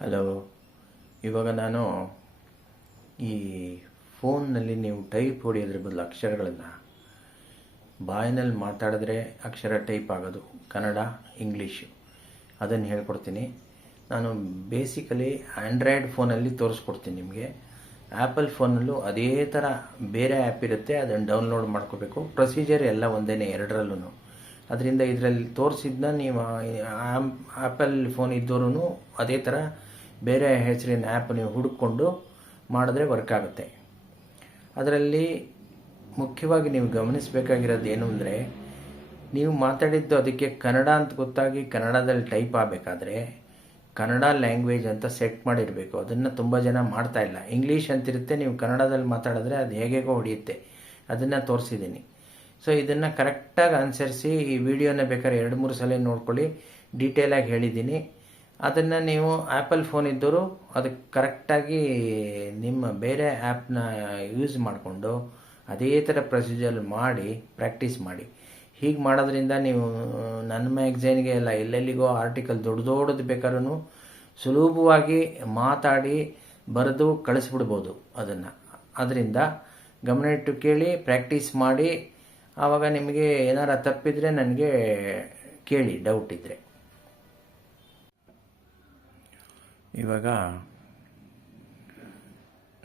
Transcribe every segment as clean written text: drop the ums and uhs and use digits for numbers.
Hello. ಇವಾಗ ನಾನು ಈ ಫೋನ್ನಲ್ಲಿ ನೀವು ಟೈಪ್ ಹೊಡೆಯೋದ್ರ ಬದಲು ಅಕ್ಷರಗಳನ್ನು ಬಾಯಿನಲ್ಲಿ ಮಾತಾಡಿದ್ರೆ ಅಕ್ಷರ ಟೈಪ್ ಆಗೋದು ಕನ್ನಡ ಇಂಗ್ಲೀಷು ಅದನ್ನು ಹೇಳ್ಕೊಡ್ತೀನಿ. ನಾನು ಬೇಸಿಕಲಿ ಆ್ಯಂಡ್ರಾಯ್ಡ್ ಫೋನಲ್ಲಿ ತೋರಿಸ್ಕೊಡ್ತೀನಿ ನಿಮಗೆ. ಆ್ಯಪಲ್ ಫೋನಲ್ಲೂ ಅದೇ ಥರ ಬೇರೆ ಆ್ಯಪ್ ಇರುತ್ತೆ, ಅದನ್ನು ಡೌನ್ಲೋಡ್ ಮಾಡ್ಕೋಬೇಕು. ಪ್ರೊಸೀಜರ್ ಎಲ್ಲ ಒಂದೇ ಎರಡರಲ್ಲೂ. ಅದರಿಂದ ಇದರಲ್ಲಿ ತೋರಿಸಿದ್ದನ್ನ ನೀವು ಆ್ಯಪಲ್ ಫೋನ್ ಇದ್ದವರು ಅದೇ ಥರ ಬೇರೆ ಹೆಸರಿನ ಆ್ಯಪ್ ನೀವು ಹುಡುಕೊಂಡು ಮಾಡಿದ್ರೆ ವರ್ಕ್ ಆಗುತ್ತೆ. ಅದರಲ್ಲಿ ಮುಖ್ಯವಾಗಿ ನೀವು ಗಮನಿಸಬೇಕಾಗಿರೋದು ಏನು ಅಂದರೆ, ನೀವು ಮಾತಾಡಿದ್ದು ಅದಕ್ಕೆ ಕನ್ನಡ ಅಂತ ಗೊತ್ತಾಗಿ ಕನ್ನಡದಲ್ಲಿ ಟೈಪ್ ಆಗಬೇಕಾದ್ರೆ ಕನ್ನಡ ಲ್ಯಾಂಗ್ವೇಜ್ ಅಂತ ಸೆಟ್ ಮಾಡಿರಬೇಕು. ಅದನ್ನು ತುಂಬ ಜನ ಮಾಡ್ತಾಯಿಲ್ಲ. ಇಂಗ್ಲೀಷ್ ಅಂತಿರುತ್ತೆ, ನೀವು ಕನ್ನಡದಲ್ಲಿ ಮಾತಾಡಿದ್ರೆ ಅದು ಹೇಗೇಗೋ ಹೊಡೆಯುತ್ತೆ. ಅದನ್ನು ತೋರಿಸಿದ್ದೀನಿ. ಸೊ ಇದನ್ನು ಕರೆಕ್ಟಾಗಿ ಅನುಸರಿಸಿ ಈ ವಿಡಿಯೋನ ಬೇಕಾದ್ರೆ 2-3 ಸಲ ನೋಡ್ಕೊಳ್ಳಿ. ಡೀಟೇಲಾಗಿ ಹೇಳಿದ್ದೀನಿ. ಅದನ್ನು ನೀವು ಆ್ಯಪಲ್ ಫೋನ್ ಇದ್ದವರು ಅದಕ್ಕೆ ಕರೆಕ್ಟಾಗಿ ನಿಮ್ಮ ಬೇರೆ ಆ್ಯಪ್ನ ಯೂಸ್ ಮಾಡಿಕೊಂಡು ಅದೇ ಥರ ಪ್ರೊಸೀಜರ್ ಮಾಡಿ ಪ್ರಾಕ್ಟೀಸ್ ಮಾಡಿ. ಹೀಗೆ ಮಾಡೋದ್ರಿಂದ ನೀವು ನನ್ನ ಮ್ಯಾಗ್ಝೈನ್ಗೆ ಎಲ್ಲ ಎಲ್ಲೆಲ್ಲಿಗೋ ಆರ್ಟಿಕಲ್ ದೊಡ್ಡದು ಬೇಕಾದ್ರೂ ಸುಲಭವಾಗಿ ಮಾತಾಡಿ ಬರೆದು ಕಳಿಸ್ಬಿಡ್ಬೋದು ಅದನ್ನು. ಅದರಿಂದ ಗಮನ ಇಟ್ಟು ಕೇಳಿ, ಪ್ರಾಕ್ಟೀಸ್ ಮಾಡಿ. ಆವಾಗ ನಿಮಗೆ ಏನಾರ ತಪ್ಪಿದರೆ ನನಗೆ ಕೇಳಿ, ಡೌಟ್ ಇದ್ದರೆ. ಇವಾಗ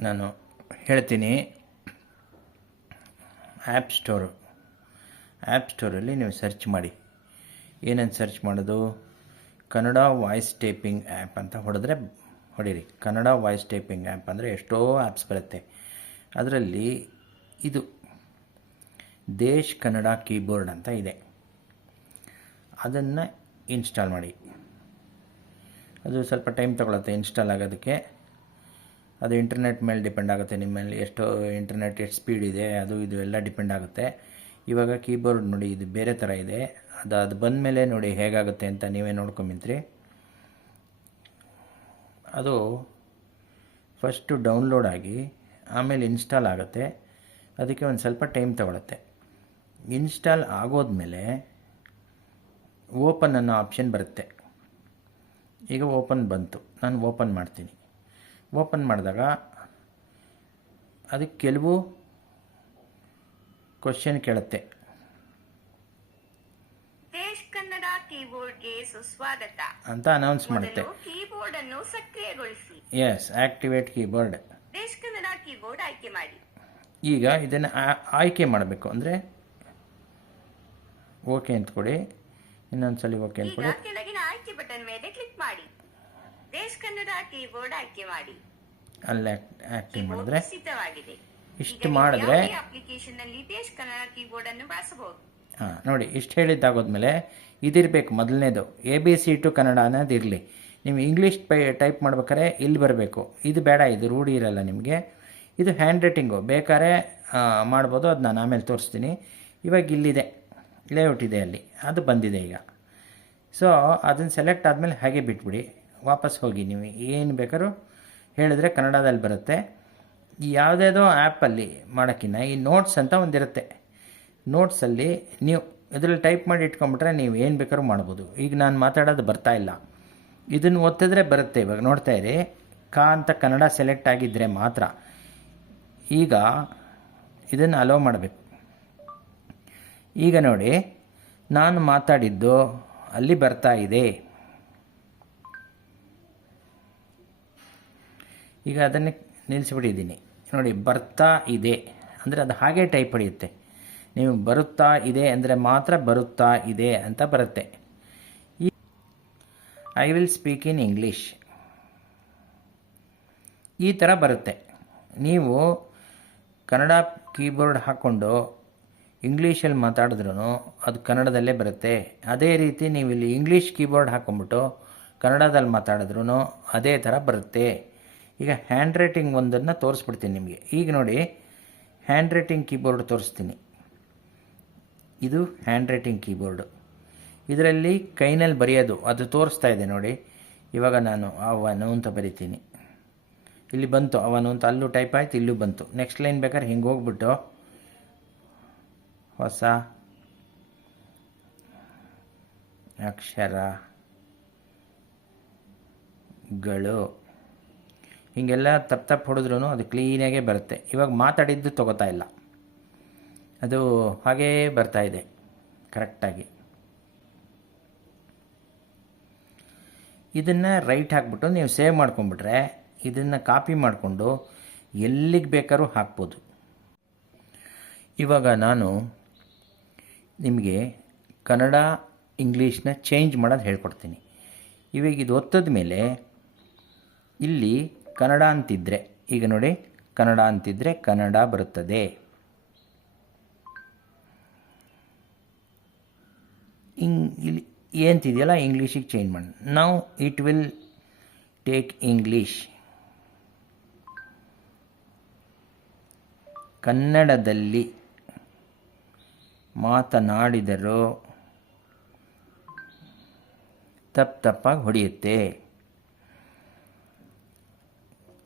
ನಾನು ಹೇಳ್ತೀನಿ. ಆ್ಯಪ್ ಸ್ಟೋರಲ್ಲಿ ನೀವು ಸರ್ಚ್ ಮಾಡಿ. ಏನಂತ ಸರ್ಚ್ ಮಾಡೋದು? ಕನ್ನಡ ವಾಯ್ಸ್ ಟೈಪಿಂಗ್ ಆ್ಯಪ್ ಅಂತ ಹೊಡೀರಿ. ಕನ್ನಡ ವಾಯ್ಸ್ ಟೈಪಿಂಗ್ ಆ್ಯಪ್ ಅಂದರೆ ಎಷ್ಟೋ ಆ್ಯಪ್ಸ್ ಬರುತ್ತೆ. ಅದರಲ್ಲಿ ಇದು ದೇಶ್ ಕನ್ನಡ ಕೀಬೋರ್ಡ್ ಅಂತ ಇದೆ. ಅದನ್ನು ಇನ್ಸ್ಟಾಲ್ ಮಾಡಿ. ಅದು ಸ್ವಲ್ಪ ಟೈಮ್ ತೊಗೊಳುತ್ತೆ ಇನ್ಸ್ಟಾಲ್ ಆಗೋದಕ್ಕೆ. ಅದು ಇಂಟರ್ನೆಟ್ ಮೇಲೆ ಡಿಪೆಂಡ್ ಆಗುತ್ತೆ. ನಿಮ್ಮಲ್ಲಿ ಎಷ್ಟು ಇಂಟರ್ನೆಟ್ ಎಷ್ಟು ಸ್ಪೀಡ್ ಇದೆ ಅದು ಇದು ಎಲ್ಲ ಡಿಪೆಂಡ್ ಆಗುತ್ತೆ. ಇವಾಗ ಕೀಬೋರ್ಡ್ ನೋಡಿ, ಇದು ಬೇರೆ ಥರ ಇದೆ. ಅದು ಬಂದ ಮೇಲೆ ನೋಡಿ ಹೇಗಾಗುತ್ತೆ ಅಂತ ನೀವೇ ನೋಡ್ಕೊಂಬಿಂತ್ರಿ. ಅದು ಫಸ್ಟು ಡೌನ್ಲೋಡ್ ಆಗಿ ಆಮೇಲೆ ಇನ್ಸ್ಟಾಲ್ ಆಗುತ್ತೆ. ಅದಕ್ಕೆ ಒಂದು ಸ್ವಲ್ಪ ಟೈಮ್ ತೊಗೊಳುತ್ತೆ. ಇನ್ಸ್ಟಾಲ್ ಆಗೋದ್ಮೇಲೆ ಓಪನ್ ಅನ್ನೋ ಆಪ್ಷನ್ ಬರುತ್ತೆ. ಈಗ ಓಪನ್ ಬಂತು. ನಾನು ಓಪನ್ ಮಾಡ್ತೀನಿ. ಓಪನ್ ಮಾಡಿದಾಗ ಅದಕ್ಕೆ ಕೆಲವು ಕ್ವಶನ್ ಕೇಳುತ್ತೆ. ದೇಶ್ ಕನ್ನಡ ಕೀಬೋರ್ಡ್ಗೆ ಸುಸ್ವಾಗತ ಅಂತ ಅನೌನ್ಸ್ ಮಾಡುತ್ತೆ. ಕೀಬೋರ್ಡ್ ಅನ್ನು ಸಕ್ರಿಯಗೊಳಿಸಿ. S, activate keyboard. ದೇಶ್ ಕನ್ನಡ ಕೀಬೋರ್ಡ್ ಆಯ್ಕೆ ಮಾಡಿ. ಈಗ ಇದನ್ನು ಆಯ್ಕೆ ಮಾಡಬೇಕು ಅಂದರೆ ಓಕೆ ಅಂತ ಕೊಡಿ. ಇನ್ನೊಂದ್ಸಲಿ ಓಕೆ ಅಂತ ಕೊಡಿ. ಕೆಳಗಿನ ಆಯ್ಕೆ ಬಟನ್ ಮೇಲೆ ಕ್ಲಿಕ್ ಮಾಡಿ. ದೇಶ್ ಕನ್ನಡ ಕೀಬೋರ್ಡ್ ಆಯ್ಕೆ ಮಾಡಿ. ಅಲ್ಲಿ ಆಕ್ಟಿವ್ ಮಾಡಿದ್ರೆ ಸಿದ್ಧವಾಗಿದೆ. ಇಷ್ಟು ಮಾಡಿದ್ರೆ ಅಪ್ಲಿಕೇಶನ್ ನಲ್ಲಿ ದೇಶ್ ಕನ್ನಡ ಕೀಬೋರ್ಡ್ ಅನ್ನು ಬಳಸಬಹುದು. ಹಾಂ ನೋಡಿ, ಇಷ್ಟು ಹೇಳಿದ್ದಾಗೋದ್ಮೇಲೆ ಇದಿರಬೇಕು. ಮೊದಲನೇದು ABC ಟು ಕನ್ನಡ ಅನ್ನೋದು ಇರಲಿ. ನೀವು ಇಂಗ್ಲೀಷ್ ಟೈಪ್ ಮಾಡ್ಬೇಕಾದ್ರೆ ಇಲ್ಲಿ ಬರಬೇಕು. ಇದು ಬೇಡ, ಇದು ರೂಢಿ ಇರಲ್ಲ ನಿಮಗೆ. ಇದು ಹ್ಯಾಂಡ್ ರೈಟಿಂಗು ಬೇಕಾದ್ರೆ ಮಾಡ್ಬೋದು. ಅದು ನಾನು ಆಮೇಲೆ ತೋರಿಸ್ತೀನಿ. ಇವಾಗ ಇಲ್ಲಿದೆ ಲೇಔಟ್ ಇದೆ, ಅಲ್ಲಿ ಅದು ಬಂದಿದೆ ಈಗ. ಸೊ ಅದನ್ನು ಸೆಲೆಕ್ಟ್ ಆದಮೇಲೆ ಹಾಗೆ ಬಿಟ್ಬಿಡಿ. ವಾಪಸ್ ಹೋಗಿ ನೀವು ಏನು ಬೇಕಾದ್ರೂ ಹೇಳಿದ್ರೆ ಕನ್ನಡದಲ್ಲಿ ಬರುತ್ತೆ. ಯಾವುದೇದೋ ಆ್ಯಪಲ್ಲಿ ಮಾಡೋಕ್ಕಿಂತ ಈ ನೋಟ್ಸ್ ಅಂತ ಒಂದಿರುತ್ತೆ. ನೋಟ್ಸಲ್ಲಿ ನೀವು ಇದರಲ್ಲಿ ಟೈಪ್ ಮಾಡಿ ಇಟ್ಕೊಂಬಿಟ್ರೆ ನೀವು ಏನು ಬೇಕಾದ್ರೂ ಮಾಡ್ಬೋದು. ಈಗ ನಾನು ಮಾತಾಡೋದು ಬರ್ತಾ ಇಲ್ಲ, ಇದನ್ನು ಒತ್ತಿದ್ರೆ ಬರುತ್ತೆ. ಇವಾಗ ನೋಡ್ತಾ ಇರಿ, ಅಂತ ಕನ್ನಡ ಸೆಲೆಕ್ಟ್ ಆಗಿದ್ದರೆ ಮಾತ್ರ. ಈಗ ಇದನ್ನು ಅಲೋ ಮಾಡಬೇಕು. ಈಗ ನೋಡಿ, ನಾನು ಮಾತಾಡಿದ್ದು ಅಲ್ಲಿ ಬರ್ತಾ ಇದೆ. ಈಗ ಅದನ್ನು ನಿಲ್ಲಿಸ್ಬಿಟ್ಟಿದ್ದೀನಿ ನೋಡಿ. ಬರ್ತಾ ಇದೆ ಅಂದರೆ ಅದು ಹಾಗೇ ಟೈಪ್ ಹೊಡೆಯುತ್ತೆ. ನೀವು ಬರುತ್ತಾ ಇದೆ ಅಂದರೆ ಮಾತ್ರ ಬರುತ್ತಾ ಇದೆ ಅಂತ ಬರುತ್ತೆ. I will speak in English ಈ ಥರ ಬರುತ್ತೆ. ನೀವು ಕನ್ನಡ ಕೀಬೋರ್ಡ್ ಹಾಕ್ಕೊಂಡು ಇಂಗ್ಲೀಷಲ್ಲಿ ಮಾತಾಡಿದ್ರೂ ಅದು ಕನ್ನಡದಲ್ಲೇ ಬರುತ್ತೆ. ಅದೇ ರೀತಿ ನೀವು ಇಲ್ಲಿ ಇಂಗ್ಲೀಷ್ ಕೀಬೋರ್ಡ್ ಹಾಕ್ಕೊಂಬಿಟ್ಟು ಕನ್ನಡದಲ್ಲಿ ಮಾತಾಡಿದ್ರೂ ಅದೇ ಥರ ಬರುತ್ತೆ. ಈಗ ಹ್ಯಾಂಡ್ ರೈಟಿಂಗ್ ಒಂದನ್ನು ತೋರಿಸ್ಬಿಡ್ತೀನಿ ನಿಮಗೆ. ಈಗ ನೋಡಿ, ಹ್ಯಾಂಡ್ ರೈಟಿಂಗ್ ಕೀಬೋರ್ಡ್ ತೋರಿಸ್ತೀನಿ. ಇದು ಹ್ಯಾಂಡ್ ರೈಟಿಂಗ್ ಕೀಬೋರ್ಡು. ಇದರಲ್ಲಿ ಕೈನಲ್ಲಿ ಬರೆಯೋದು ಅದು ತೋರಿಸ್ತಾ ಇದೆ ನೋಡಿ. ಇವಾಗ ನಾನು ಅವನು ಅಂತ ಬರಿತೀನಿ. ಇಲ್ಲಿ ಬಂತು ಅವನು ಅಂತ, ಅಲ್ಲೂ ಟೈಪ್ ಆಯ್ತು, ಇಲ್ಲೂ ಬಂತು. ನೆಕ್ಸ್ಟ್ ಲೈನ್ ಬೇಕಾದ್ರೆ ಹಿಂಗೆ ಹೋಗ್ಬಿಟ್ಟು ಹೊಸ ಅಕ್ಷರ ಗಳು ಹೀಗೆಲ್ಲ ತಪ್ಪು ಹೊಡೆದ್ರೂ ಅದು ಕ್ಲೀನಾಗೇ ಬರುತ್ತೆ. ಇವಾಗ ಮಾತಾಡಿದ್ದು ತೊಗೋತಾ ಇಲ್ಲ, ಅದು ಹಾಗೇ ಬರ್ತಾ ಇದೆ ಕರೆಕ್ಟಾಗಿ. ಇದನ್ನು ರೈಟ್ ಹಾಕ್ಬಿಟ್ಟು ನೀವು ಸೇವ್ ಮಾಡ್ಕೊಂಬಿಟ್ರೆ ಇದನ್ನು ಕಾಪಿ ಮಾಡಿಕೊಂಡು ಎಲ್ಲಿಗೆ ಬೇಕಾದ್ರೂ ಹಾಕ್ಬೋದು. ಇವಾಗ ನಾನು ನಿಮಗೆ ಕನ್ನಡ ಇಂಗ್ಲೀಷ್ನ ಚೇಂಜ್ ಮಾಡೋದು ಹೇಳ್ಕೊಡ್ತೀನಿ. ಇವಾಗ ಇದು ಒತ್ತದ ಮೇಲೆ ಇಲ್ಲಿ ಕನ್ನಡ ಅಂತಿದ್ದರೆ, ಈಗ ನೋಡಿ ಕನ್ನಡ ಅಂತಿದ್ದರೆ ಕನ್ನಡ ಬರುತ್ತದೆ. ಇಲ್ಲಿ ಏನಂತಿದೆಯಲ್ಲ ಇಂಗ್ಲೀಷಿಗೆ ಚೇಂಜ್ ಮಾಡಿ. ನಾವು ಇಟ್ ವಿಲ್ ಟೇಕ್ ಇಂಗ್ಲೀಷ್. ಕನ್ನಡದಲ್ಲಿ ಮಾತನಾಡಿದರೂ ತಪ್ಪಾಗಿ ಹೊಡೆಯುತ್ತೆ.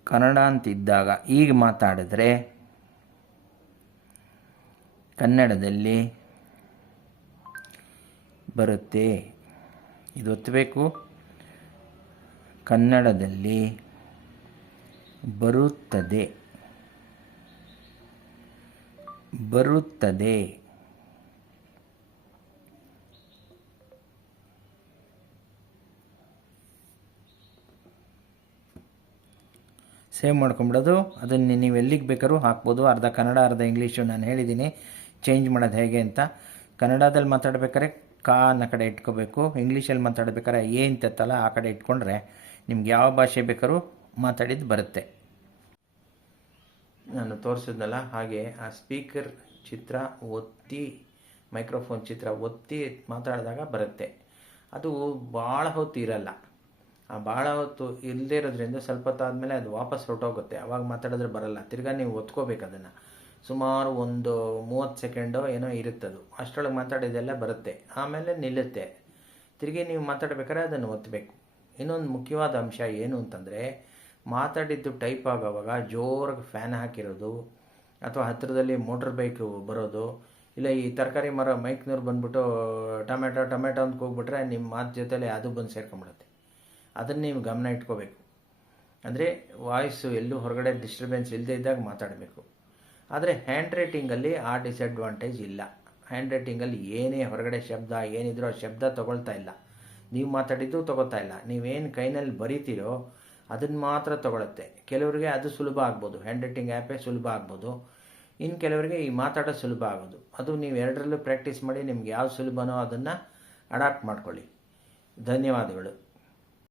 ಕನ್ನಡ ಅಂತಿದ್ದಾಗ ಈಗ ಮಾತಾಡಿದ್ರೆ ಕನ್ನಡದಲ್ಲಿ ಬರುತ್ತೆ. ಇದು ಒತ್ತಬೇಕು. ಕನ್ನಡದಲ್ಲಿ ಬರುತ್ತದೆ. ಸೇವ್ ಮಾಡ್ಕೊಂಬಿಡೋದು. ಅದನ್ನು ನೀವು ಎಲ್ಲಿಗೆ ಬೇಕಾದ್ರೂ ಹಾಕ್ಬೋದು. ಅರ್ಧ ಕನ್ನಡ ಅರ್ಧ ಇಂಗ್ಲೀಷು ನಾನು ಹೇಳಿದ್ದೀನಿ ಚೇಂಜ್ ಮಾಡೋದು ಹೇಗೆ ಅಂತ. ಕನ್ನಡದಲ್ಲಿ ಮಾತಾಡ್ಬೇಕಾದ್ರೆ ಕಾ ಅನ್ನೋ ಕಡೆ ಇಟ್ಕೋಬೇಕು. ಇಂಗ್ಲೀಷಲ್ಲಿ ಮಾತಾಡ್ಬೇಕಾದ್ರೆ ಅಂತತ್ತಲ್ಲ ಆ ಕಡೆ ಇಟ್ಕೊಂಡ್ರೆ ನಿಮ್ಗೆ ಯಾವ ಭಾಷೆ ಬೇಕಾದ್ರೂ ಮಾತಾಡಿದ್ದು ಬರುತ್ತೆ. ನಾನು ತೋರಿಸಿದ್ನಲ್ಲ ಹಾಗೆ ಆ ಸ್ಪೀಕರ್ ಚಿತ್ರ ಒತ್ತಿ, ಮೈಕ್ರೋಫೋನ್ ಚಿತ್ರ ಒತ್ತಿ ಮಾತಾಡಿದಾಗ ಬರುತ್ತೆ. ಅದು ಭಾಳ ಹೊತ್ತು ಇರಲ್ಲ. ಆ ಭಾಳ ಹೊತ್ತು ಇಲ್ಲದೇ ಇರೋದ್ರಿಂದ ಸ್ವಲ್ಪ ಹೊತ್ತಾದಮೇಲೆ ಅದು ವಾಪಸ್ ಹೊರಟೋಗುತ್ತೆ. ಆವಾಗ ಮಾತಾಡಿದ್ರೆ ಬರಲ್ಲ. ತಿರ್ಗಾ ನೀವು ಒತ್ಕೋಬೇಕು ಅದನ್ನು. ಸುಮಾರು ಒಂದು 30 ಸೆಕೆಂಡೋ ಏನೋ ಇರುತ್ತದು. ಅಷ್ಟರೊಳಗೆ ಮಾತಾಡಿದ್ದೆಲ್ಲ ಬರುತ್ತೆ. ಆಮೇಲೆ ನಿಲ್ಲುತ್ತೆ. ತಿರುಗಿ ನೀವು ಮಾತಾಡಬೇಕಾದ್ರೆ ಅದನ್ನು ಒತ್ತಬೇಕು. ಇನ್ನೊಂದು ಮುಖ್ಯವಾದ ಅಂಶ ಏನು ಅಂತಂದರೆ, ಮಾತಾಡಿದ್ದು ಟೈಪ್ ಆಗೋವಾಗ ಜೋರಾಗಿ ಫ್ಯಾನ್ ಹಾಕಿರೋದು ಅಥವಾ ಹತ್ತಿರದಲ್ಲಿ ಮೋಟ್ರ್ ಬೈಕು ಬರೋದು, ಇಲ್ಲ ಈ ತರಕಾರಿ ಮರ ಮೈಕ್ನವ್ರು ಬಂದ್ಬಿಟ್ಟು ಟೊಮೆಟೊ ಅಂತ ಹೋಗ್ಬಿಟ್ರೆ ನಿಮ್ಮ ಮಾತು ಜೊತೆಲೆ ಅದು ಬಂದು ಸೇರ್ಕೊಂಬಿಡುತ್ತೆ. ಅದನ್ನು ನೀವು ಗಮನ ಇಟ್ಕೋಬೇಕು. ಅಂದರೆ ವಾಯ್ಸು ಎಲ್ಲೂ ಹೊರಗಡೆ ಡಿಸ್ಟರ್ಬೆನ್ಸ್ ಇಲ್ಲದೇ ಇದ್ದಾಗ ಮಾತಾಡಬೇಕು. ಆದರೆ ಹ್ಯಾಂಡ್ ರೈಟಿಂಗಲ್ಲಿ ಆ ಡಿಸಡ್ವಾಂಟೇಜ್ ಇಲ್ಲ. ಹ್ಯಾಂಡ್ ರೈಟಿಂಗಲ್ಲಿ ಏನೇ ಹೊರಗಡೆ ಶಬ್ದ ಏನಿದ್ರೂ ಆ ಶಬ್ದ ತೊಗೊಳ್ತಾ ಇಲ್ಲ. ನೀವು ಮಾತಾಡಿದ್ದು ತೊಗೊಳ್ತಾ ಇಲ್ಲ. ನೀವೇನು ಕೈನಲ್ಲಿ ಬರೀತೀರೋ ಅದನ್ನು ಮಾತ್ರ ತೊಗೊಳುತ್ತೆ. ಕೆಲವರಿಗೆ ಅದು ಸುಲಭ ಆಗ್ಬೋದು, ಹ್ಯಾಂಡ್ ರೈಟಿಂಗ್ ಆ್ಯಪೇ ಸುಲಭ ಆಗ್ಬೋದು. ಇನ್ನು ಕೆಲವರಿಗೆ ಈ ಮಾತಾಡೋದು ಸುಲಭ ಆಗೋದು. ಅದು ನೀವು ಎರಡರಲ್ಲೂ ಪ್ರಾಕ್ಟೀಸ್ ಮಾಡಿ ನಿಮ್ಗೆ ಯಾವ ಸುಲಭನೋ ಅದನ್ನು ಅಡಾಪ್ಟ್ ಮಾಡ್ಕೊಳ್ಳಿ. ಧನ್ಯವಾದಗಳು.